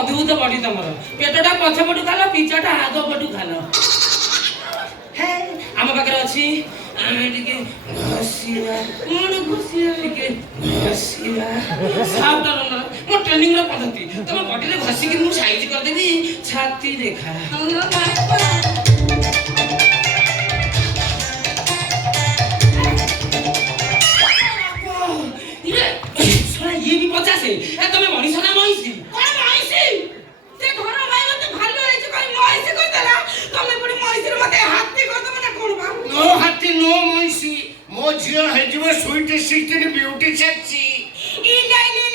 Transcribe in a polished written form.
ଅଦ୍ଭୁତ ବଡି ତମର। ପେଟଟା ପଛ ପଟୁ ଖାଲ, ପିଚାଟା ଆଗ ପଟୁ ଖାଲ। ହେ ଆମ ପାଖରେ ଅଛି, ଆମେ ଟିକେ ଘଷିବା, ଟିକେ ଘଷିବା। ମୋ ଟ୍ରେନିଂର ପଦ୍ଧତି। ତମ ବଡିରେ ଘଷିକି ମୁଁ ସାଇଜ କରିଦେବି ଛାତି ରେଖା। ଇଏ ବି 50। ତମେ ମଣିଷ ନା ମଇଁଷି? କଣ ମଇଁଷି? ସେ ଘର ଭାଇ ମତେ ଭାଲୁ ହେଇଛି କହି ମଇଁଷି କହିଦେଲା। ତମେ ପୁଣି ମଇଁଷିରୁ ମତେ ହାତୀ କରିଦବ ନା କଣ ବା? नो हाथी नो मइसी मो झियो हेजिबो स्वीट 16 ब्यूटी सेक्सी ଇଲାଇଲି